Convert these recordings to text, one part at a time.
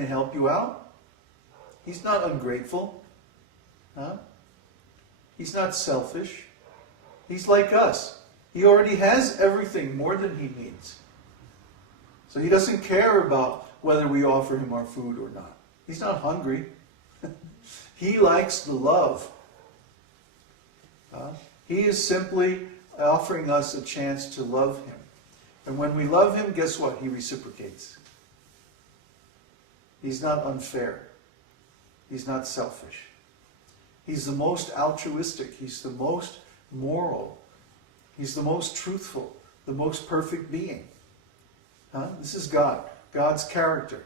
going to help you out. He's not ungrateful. Huh? He's not selfish. He's like us. He already has everything more than he needs. So he doesn't care about whether we offer him our food or not. He's not hungry. He likes the love. He is simply offering us a chance to love him. And when we love him, guess what? He reciprocates. He's not unfair. He's not selfish. He's the most altruistic. He's the most moral. He's the most truthful, the most perfect being. This is God. God's character,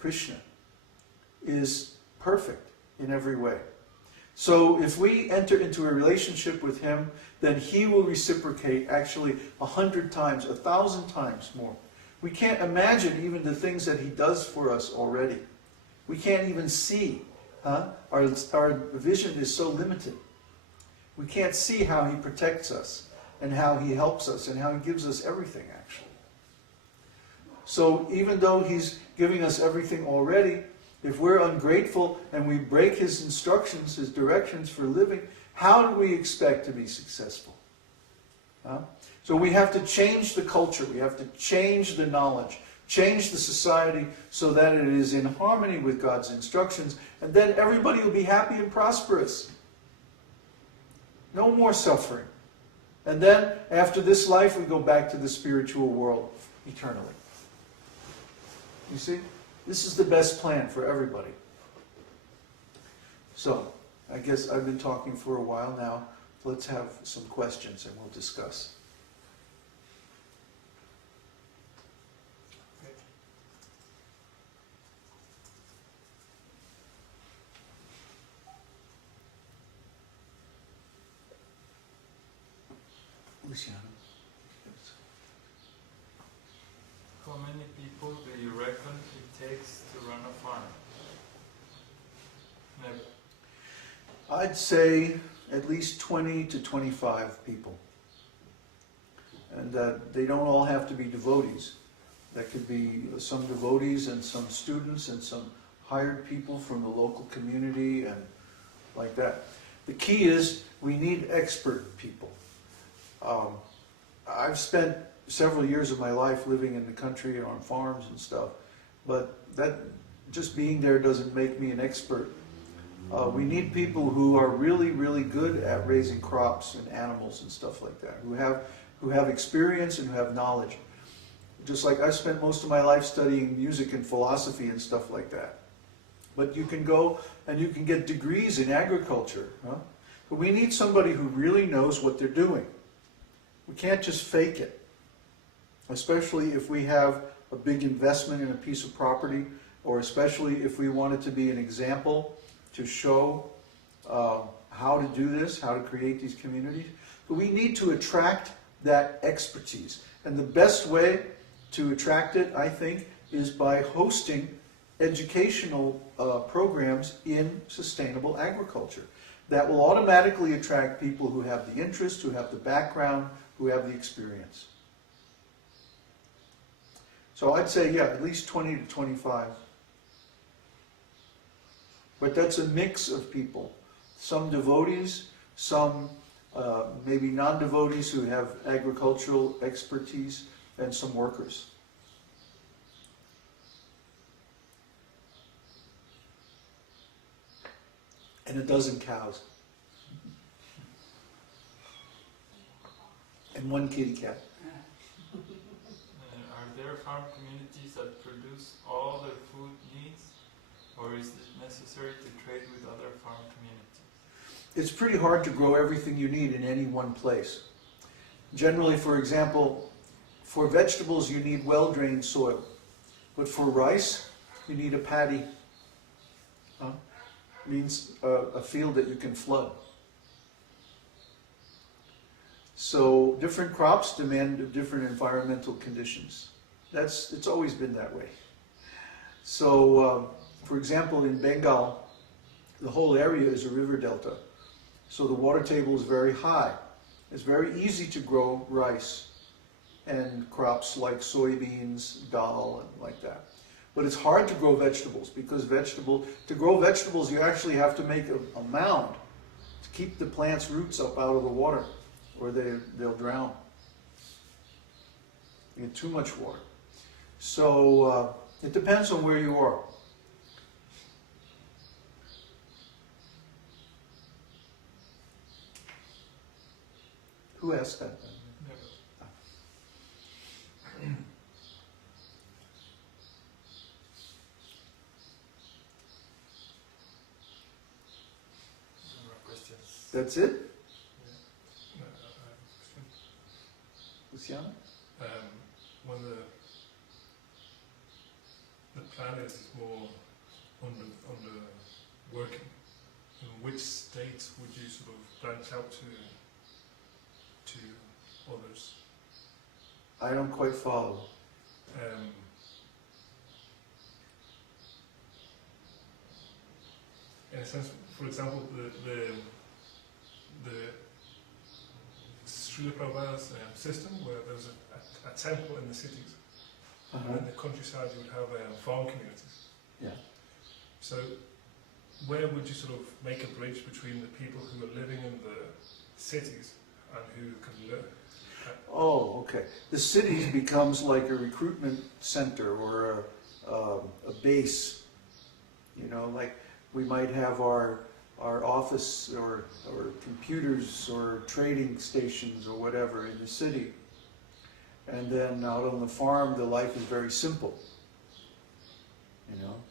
Krishna, is perfect in every way. So if we enter into a relationship with him, then he will reciprocate actually 100 times, 1,000 times more. We can't imagine even the things that he does for us already. We can't even see. Our vision is so limited. We can't see how he protects us and how he helps us and how he gives us everything, actually. So even though he's giving us everything already, if we're ungrateful and we break his instructions, his directions for living, how do we expect to be successful? So we have to change the culture, we have to change the knowledge, change the society so that it is in harmony with God's instructions, and then everybody will be happy and prosperous. No more suffering. And then, after this life, we go back to the spiritual world eternally. You see? This is the best plan for everybody. So, I guess I've been talking for a while now. Let's have some questions and we'll discuss. Luciano. How many people do you reckon it takes to run a farm? I'd say at least 20 to 25 people. And they don't all have to be devotees. That could be some devotees and some students and some hired people from the local community and like that. The key is we need expert people. I've spent several years of my life living in the country on farms and stuff, but that just being there doesn't make me an expert. We need people who are really, really good at raising crops and animals and stuff like that, who have experience and who have knowledge. Just like I spent most of my life studying music and philosophy and stuff like that. But you can go and you can get degrees in agriculture. But we need somebody who really knows what they're doing. We can't just fake it. Especially if we have a big investment in a piece of property, or especially if we want it to be an example to show how to do this, how to create these communities. But we need to attract that expertise. And the best way to attract it, I think, is by hosting educational programs in sustainable agriculture. That will automatically attract people who have the interest, who have the background, who have the experience. So I'd say, yeah, at least 20 to 25. But that's a mix of people. Some devotees, some maybe non-devotees who have agricultural expertise, and some workers. And a dozen cows. And one kitty cat. Are there farm communities that produce all their food needs? Or is it necessary to trade with other farm communities? It's pretty hard to grow everything you need in any one place. Generally, for example, for vegetables you need well-drained soil. But for rice, you need a paddy. Means a field that you can flood. So different crops demand different environmental conditions. It's always been that way. So, for example, in Bengal, the whole area is a river delta. So the water table is very high. It's very easy to grow rice and crops like soybeans, dal, and like that. But it's hard to grow vegetables because to grow vegetables you actually have to make a mound to keep the plant's roots up out of the water or they'll drown. You get too much water. So it depends on where you are. Who asked that? That's it? Luciana? When the planet is more under working, in which states would you sort of branch out to others? I don't quite follow. In a sense, for example, the Śrīla Prabhupāda's system, where there's a temple in the cities, and in the countryside you would have farm communities. Yeah. So, where would you sort of make a bridge between the people who are living in the cities and who can learn? Oh, okay. The cities becomes like a recruitment center or a base. You know, like we might have our office or computers or trading stations or whatever in the city. And then out on the farm, the life is very simple. You know,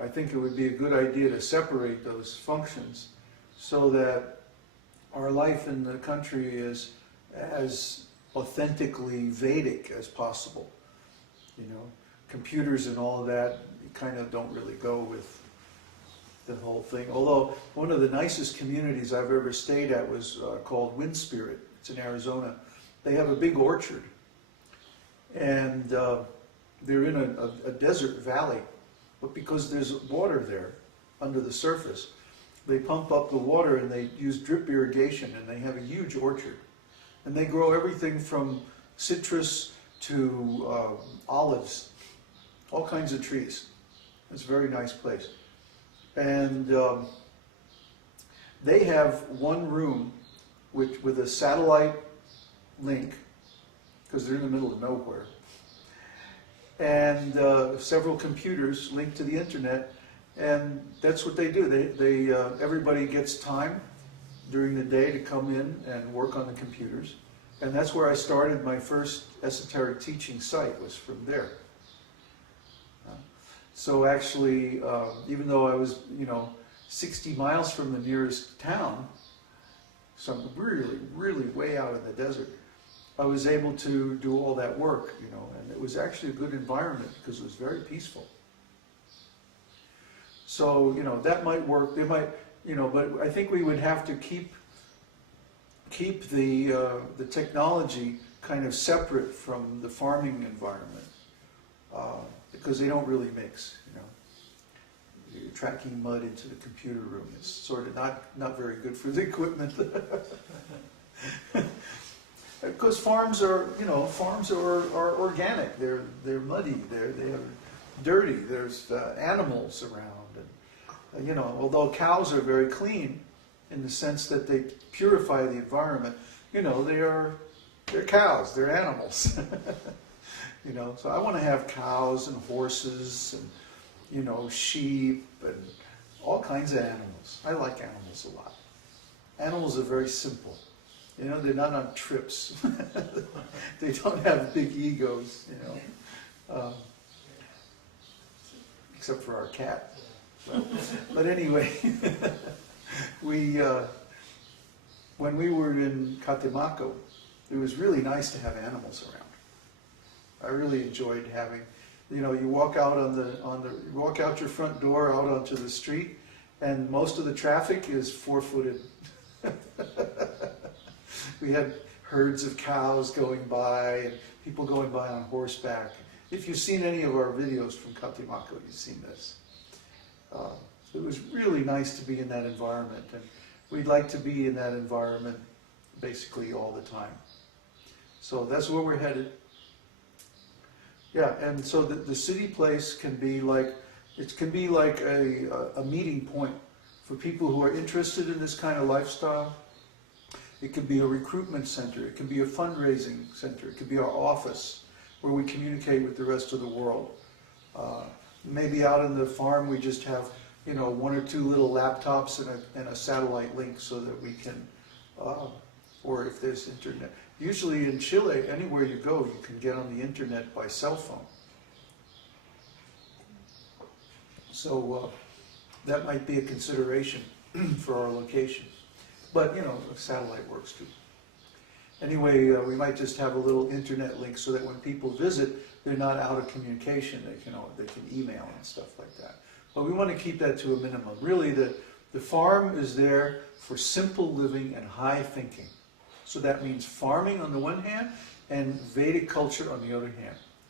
I think it would be a good idea to separate those functions so that our life in the country is as authentically Vedic as possible. You know, computers and all of that kind of don't really go with the whole thing. Although one of the nicest communities I've ever stayed at was called Wind Spirit. It's in Arizona. They have a big orchard, and they're in a desert valley, but because there's water there under the surface, they pump up the water and they use drip irrigation, and they have a huge orchard. And they grow everything from citrus to olives, all kinds of trees. It's a very nice place. And they have one room with a satellite link, because they're in the middle of nowhere, and several computers linked to the internet, and that's what they do. They everybody gets time during the day to come in and work on the computers, and that's where I started my first esoteric teaching site, was from there. So actually, even though I was, 60 miles from the nearest town, so I'm really, really way out in the desert, I was able to do all that work, and it was actually a good environment because it was very peaceful. So, that might work. They might, but I think we would have to keep the technology kind of separate from the farming environment. Because they don't really mix, You're tracking mud into the computer room. It's sort of not very good for the equipment. Because farms are organic. They're muddy. They're dirty. There's animals around, and although cows are very clean in the sense that they purify the environment, they're cows. They're animals. So I want to have cows and horses and, sheep and all kinds of animals. I like animals a lot. Animals are very simple. They're not on trips. They don't have big egos, except for our cat. But anyway, when we were in Catemaco, it was really nice to have animals around. I really enjoyed having, you walk out you walk out your front door out onto the street, and most of the traffic is 4-footed. We had herds of cows going by and people going by on horseback. If you've seen any of our videos from Catemaco, you've seen this. It was really nice to be in that environment, and we'd like to be in that environment basically all the time. So that's where we're headed. Yeah, and so the city place can be like, it can be like a meeting point for people who are interested in this kind of lifestyle. It can be a recruitment center, it can be a fundraising center, it could be our office where we communicate with the rest of the world. Maybe out on the farm we just have, you know, 1 or 2 little laptops and a satellite link so that we can, or if there's internet. Usually in Chile, anywhere you go, you can get on the internet by cell phone. So that might be a consideration for our location. But, you know, satellite works too. Anyway, we might just have a little internet link so that when people visit, they're not out of communication. They can email and stuff like that. But we want to keep that to a minimum. Really, the farm is there for simple living and high thinking. So that means farming on the one hand and Vedic culture on the other hand.